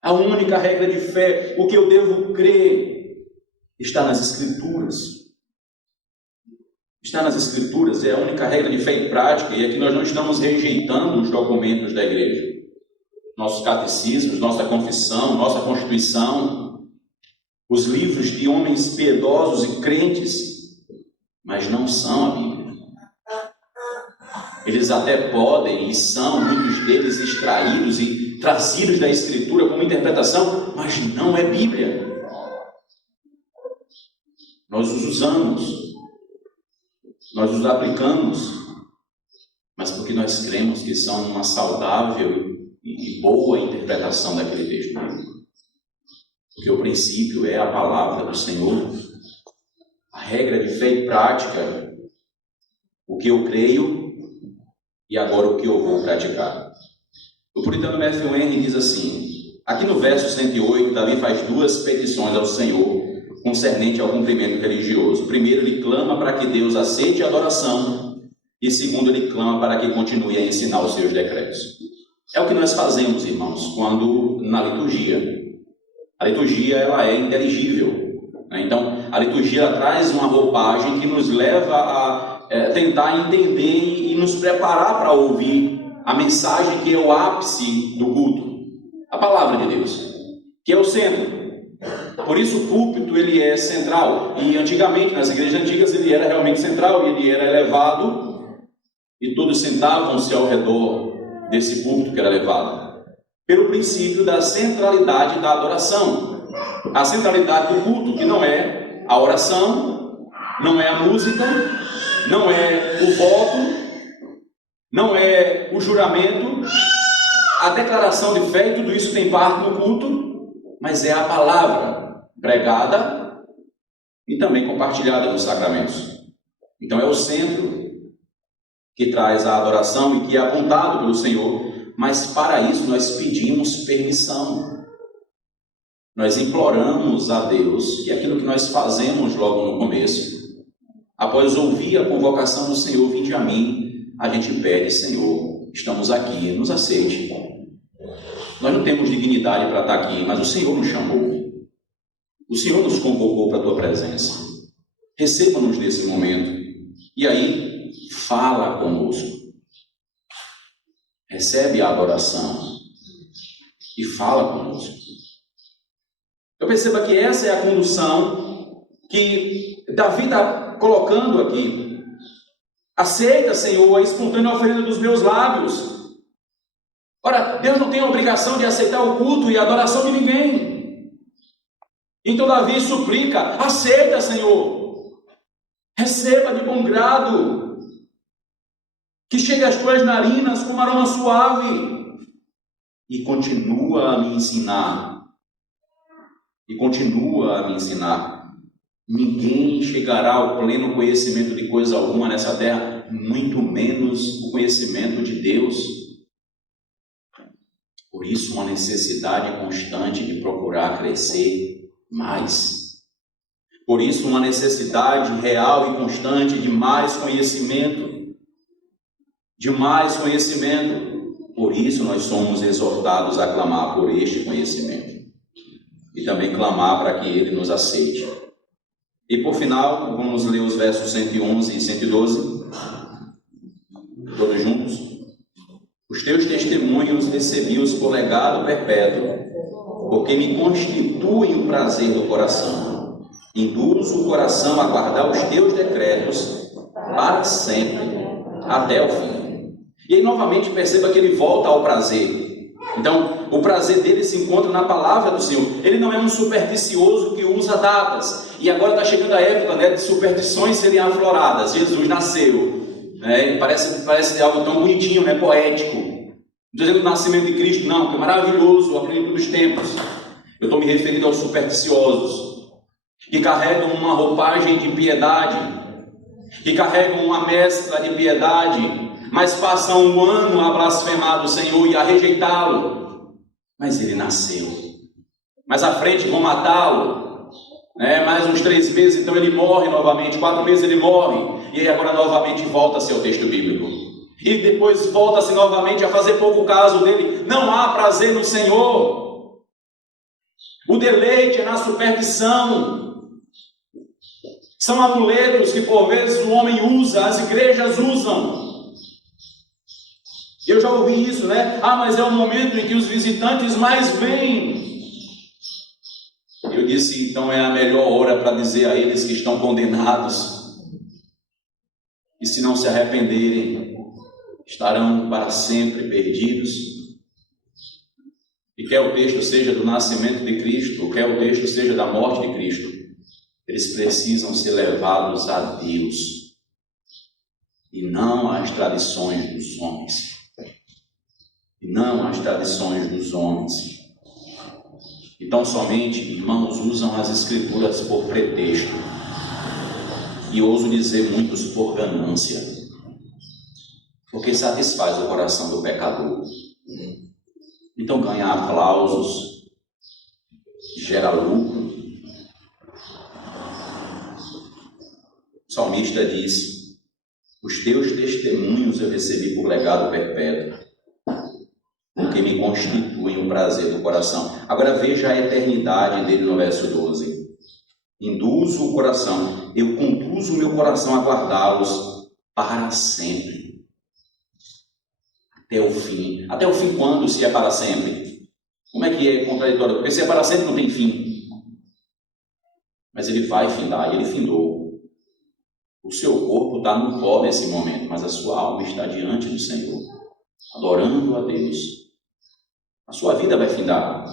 A única regra de fé, o que eu devo crer, está nas Escrituras. Está nas Escrituras, é a única regra de fé e prática, e aqui nós não estamos rejeitando os documentos da igreja. Nossos catecismos, nossa confissão, nossa Constituição, os livros de homens piedosos e crentes, mas não são a Bíblia. Eles até podem, e são, muitos deles extraídos e trazidos da Escritura como interpretação, mas não é Bíblia. Nós os usamos, nós os aplicamos, mas porque nós cremos que são uma saudável e boa interpretação daquele texto bíblico. Porque o princípio é a palavra do Senhor, a regra de fé e prática, o que eu creio e agora o que eu vou praticar. O puritano Matthew Henry diz assim, aqui no verso 108, Davi faz duas petições ao Senhor concernente ao cumprimento religioso. Primeiro, ele clama para que Deus aceite a adoração, e segundo, ele clama para que continue a ensinar os seus decretos. É o que nós fazemos, irmãos, quando na liturgia. A liturgia, ela é inteligível. né? Então, a liturgia traz uma roupagem que nos leva a tentar entender e nos preparar para ouvir a mensagem que é o ápice do culto, a palavra de Deus, que é o centro. Por isso o púlpito ele é central, e antigamente, nas igrejas antigas, ele era realmente central, e ele era elevado, e todos sentavam-se ao redor desse púlpito que era elevado, pelo princípio da centralidade da adoração, a centralidade do culto, que não é a oração, não é a música, não é o voto, não é o juramento, a declaração de fé, e tudo isso tem parte no culto, mas é a palavra pregada e também compartilhada nos sacramentos. Então é o centro que traz a adoração e que é apontado pelo Senhor, mas para isso nós pedimos permissão. Nós imploramos a Deus, e aquilo que nós fazemos logo no começo, após ouvir a convocação do Senhor, vinde a mim, a gente pede: Senhor, estamos aqui, nos aceite. Nós não temos dignidade para estar aqui, mas o Senhor nos chamou. O Senhor nos convocou para a tua presença. Receba-nos nesse momento. E aí, fala conosco. Recebe a adoração e fala conosco. Eu percebo que essa é a condução que Davi está colocando aqui. Aceita, Senhor, a espontânea oferenda dos meus lábios. Ora, Deus não tem a obrigação de aceitar o culto e a adoração de ninguém. Então Davi suplica: aceita, Senhor. Receba de bom grado. Que chegue às tuas narinas como aroma suave. E continua a me ensinar. Ninguém chegará ao pleno conhecimento de coisa alguma nessa terra, muito menos o conhecimento de Deus. Por isso, uma necessidade constante de procurar crescer mais. Por isso, uma necessidade real e constante de mais conhecimento. Por isso, nós somos exortados a clamar por este conhecimento. E também clamar para que Ele nos aceite. E por final, vamos ler os versos 111 e 112. Todos juntos. Os teus testemunhos recebi-os por legado perpétuo, porque me constituem o prazer do coração. Induzo o coração a guardar os teus decretos para sempre, até o fim. E aí novamente perceba que ele volta ao prazer. Então, o prazer dele se encontra na palavra do Senhor. Ele não é um supersticioso que usa datas. E agora está chegando a época, né, de superstições serem afloradas. Jesus nasceu. Parece algo tão bonitinho, né, poético. Não estou dizendo do nascimento de Cristo, não, que é maravilhoso, a plenitude dos tempos. Eu estou me referindo aos supersticiosos, que carregam uma roupagem de piedade, que carregam uma mescla de piedade, mas passam um ano a blasfemar do Senhor e a rejeitá-lo. Mas ele nasceu. Mais à frente vão matá-lo. Mais uns 3 meses, então ele morre novamente. 4 meses ele morre. E aí agora novamente volta-se ao texto bíblico. E depois volta-se novamente a fazer pouco caso dele. Não há prazer no Senhor. O deleite é na superstição. São amuletos que por vezes o homem usa, as igrejas usam. Eu já ouvi isso, né? Mas é o momento em que os visitantes mais vêm. Eu disse, então é a melhor hora para dizer a eles que estão condenados. E se não se arrependerem, estarão para sempre perdidos. E quer o texto seja do nascimento de Cristo, quer o texto seja da morte de Cristo, eles precisam ser levados a Deus e não às tradições dos homens. Então somente, irmãos, usam as escrituras por pretexto, e ouso dizer muitos por ganância, porque satisfaz o coração do pecador. Então ganha aplausos, gera lucro. O salmista diz: os teus testemunhos eu recebi por legado perpétuo, porque me constituem o prazer do coração. Agora veja a eternidade dele no verso 12. Induzo o coração, eu conduzo o meu coração a guardá-los para sempre. Até o fim. Até o fim quando, se é para sempre? Como é que é contraditório? Porque se é para sempre não tem fim. Mas ele vai findar, e ele findou. O seu corpo está no pó nesse momento, mas a sua alma está diante do Senhor, adorando a Deus. A sua vida vai findar.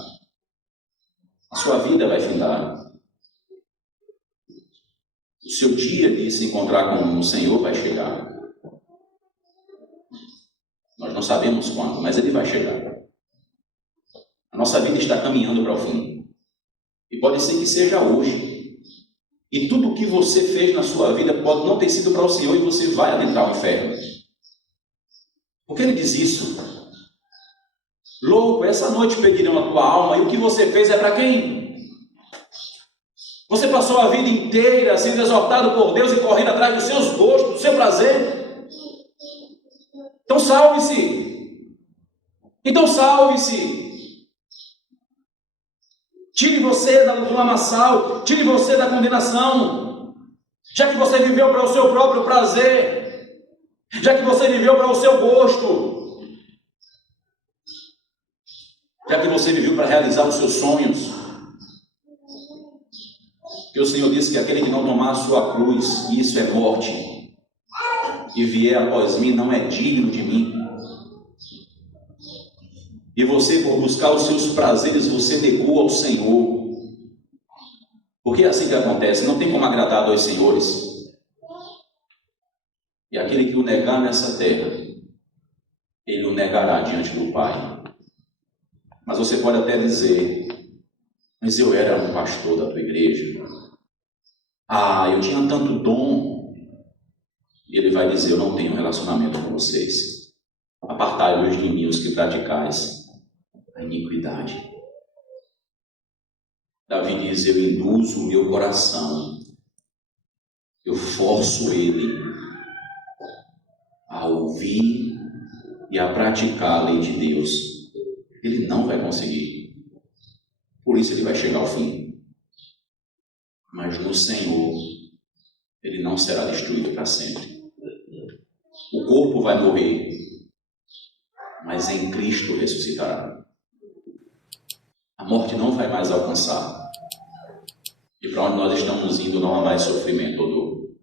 A sua vida vai findar. O seu dia de se encontrar com o Senhor vai chegar. Nós não sabemos quando, mas ele vai chegar. A nossa vida está caminhando para o fim. E pode ser que seja hoje. E tudo o que você fez na sua vida pode não ter sido para o Senhor e você vai adentrar o inferno. Por que ele diz isso? Louco, essa noite pedirão a tua alma e o que você fez é para quem? Você passou a vida inteira sendo exortado por Deus e correndo atrás dos seus gostos, do seu prazer. Então salve-se. Então salve-se. Tire você do lamaçal, tire você da condenação. Já que você viveu para o seu próprio prazer, já que você viveu para o seu gosto, já que você viveu para realizar os seus sonhos. Porque o Senhor disse que aquele que não tomar a sua cruz, isso é morte, e vier após mim, não é digno de mim. E você, por buscar os seus prazeres, você negou ao Senhor. Porque é assim que acontece, não tem como agradar a dois senhores. E aquele que o negar nessa terra, ele o negará diante do Pai. Mas você pode até dizer, mas eu era um pastor da tua igreja. Eu tinha tanto dom. E ele vai dizer, eu não tenho relacionamento com vocês. Apartai-vos de mim os que praticais a iniquidade. Davi diz, eu induzo o meu coração. Eu forço ele a ouvir e a praticar a lei de Deus. Ele não vai conseguir. Por isso ele vai chegar ao fim. Mas no Senhor, ele não será destruído para sempre. O corpo vai morrer, mas em Cristo ressuscitará. A morte não vai mais alcançar. E para onde nós estamos indo não há mais sofrimento ou dor.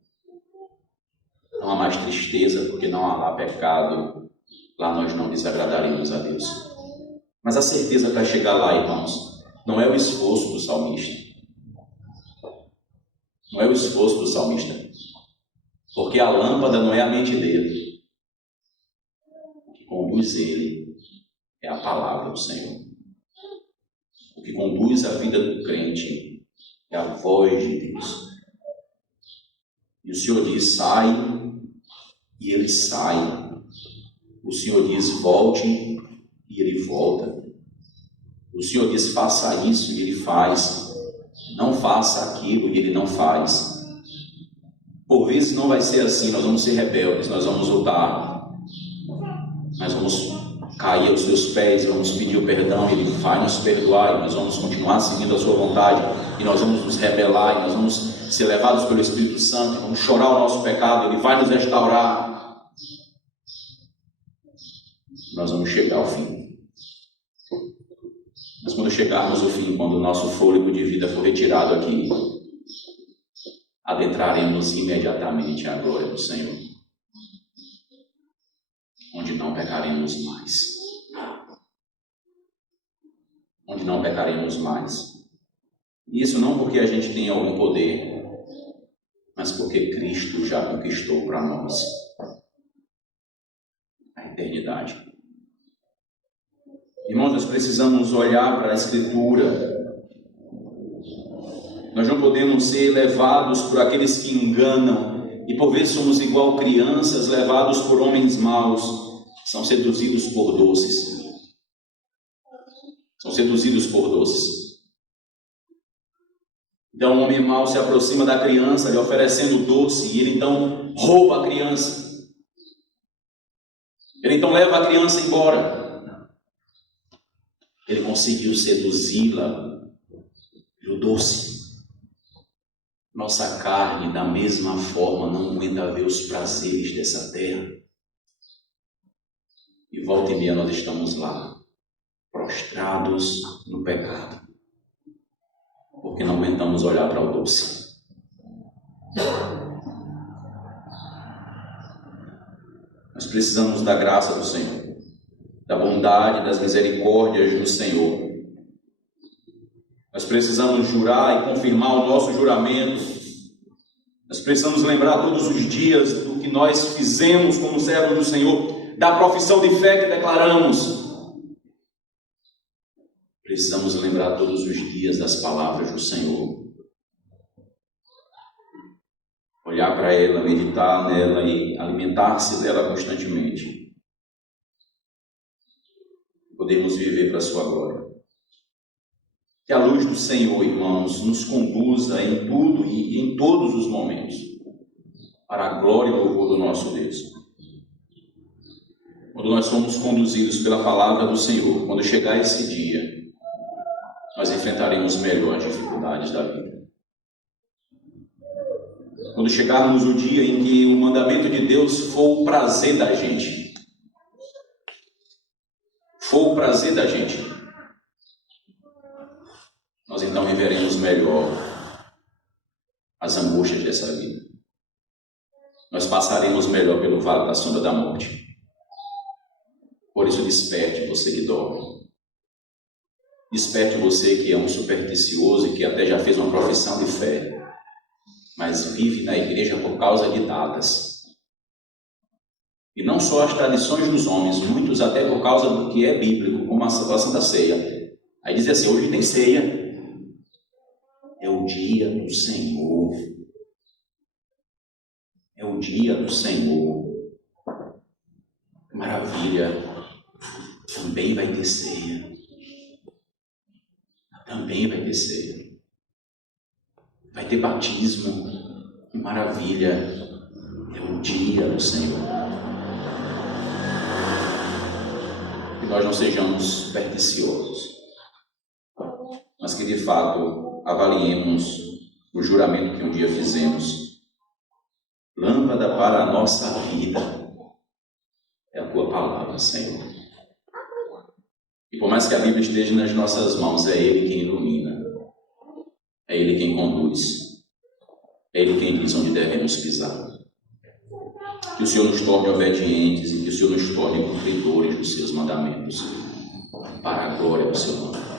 Não há mais tristeza, porque não há lá pecado. Lá nós não desagradaremos a Deus. Mas a certeza para chegar lá, irmãos, não é o esforço do salmista. Não é o esforço do salmista. Porque a lâmpada não é a mente dele. O que conduz ele é a palavra do Senhor. O que conduz a vida do crente é a voz de Deus. E o Senhor diz, sai, e ele sai. O Senhor diz, volte, e ele volta. O Senhor diz, faça isso, e ele faz. Não faça aquilo, e ele não faz. Por vezes não vai ser assim, nós vamos ser rebeldes, nós vamos lutar. Nós vamos cair aos seus pés, vamos pedir o perdão, ele vai nos perdoar, e nós vamos continuar seguindo a sua vontade, e nós vamos nos rebelar, e nós vamos ser levados pelo Espírito Santo, vamos chorar o nosso pecado, ele vai nos restaurar. Nós vamos chegar ao fim. Mas quando chegarmos ao fim, quando o nosso fôlego de vida for retirado aqui, adentraremos imediatamente a glória do Senhor, onde não pecaremos mais. Onde não pecaremos mais. E isso não porque a gente tem algum poder, mas porque Cristo já conquistou para nós a eternidade. Irmãos, nós precisamos olhar para a Escritura. Nós não podemos ser levados por aqueles que enganam e por vezes somos igual crianças levados por homens maus, são seduzidos por doces. São seduzidos por doces. Então um homem mau se aproxima da criança lhe oferecendo doce e ele então rouba a criança. Ele então leva a criança embora. Ele conseguiu seduzi-la pelo doce. Nossa carne, da mesma forma, não aguenta ver os prazeres dessa terra. E volta e meia nós estamos lá, prostrados no pecado, porque não aguentamos olhar para o doce. Nós precisamos da graça do Senhor, da bondade, das misericórdias do Senhor. Nós precisamos jurar e confirmar o nosso juramento. Nós precisamos lembrar todos os dias do que nós fizemos como servos do Senhor, da profissão de fé que declaramos. Precisamos lembrar todos os dias das palavras do Senhor. Olhar para ela, meditar nela e alimentar-se dela constantemente. Podemos viver para a sua glória. Que a luz do Senhor, irmãos, nos conduza em tudo e em todos os momentos para a glória e louvor do nosso Deus. Quando nós somos conduzidos pela palavra do Senhor, quando chegar esse dia, nós enfrentaremos melhor as dificuldades da vida. Quando chegarmos o dia em que o mandamento de Deus for o prazer da gente, nós então viveremos melhor as angústias dessa vida. Nós passaremos melhor pelo vale da sombra da morte. Por isso, desperte você que dorme. Desperte você que é um supersticioso e que até já fez uma profissão de fé, mas vive na igreja por causa de datas. E não só as tradições dos homens, muitos até por causa do que é bíblico, como a celebração da ceia. Aí diz assim, hoje tem ceia. É o dia do Senhor. É o dia do Senhor. Maravilha. Também vai ter ceia. Também vai ter ceia. Vai ter batismo. Maravilha. É o dia do Senhor. Que nós não sejamos supersticiosos, mas que de fato avaliemos o juramento que um dia fizemos. Lâmpada para a nossa vida é a tua palavra, Senhor. E por mais que a Bíblia esteja nas nossas mãos, é Ele quem ilumina, é Ele quem conduz, é Ele quem diz onde devemos pisar. Que o Senhor nos torne obedientes e que o Senhor nos torne cumpridores dos seus mandamentos, para a glória do seu nome.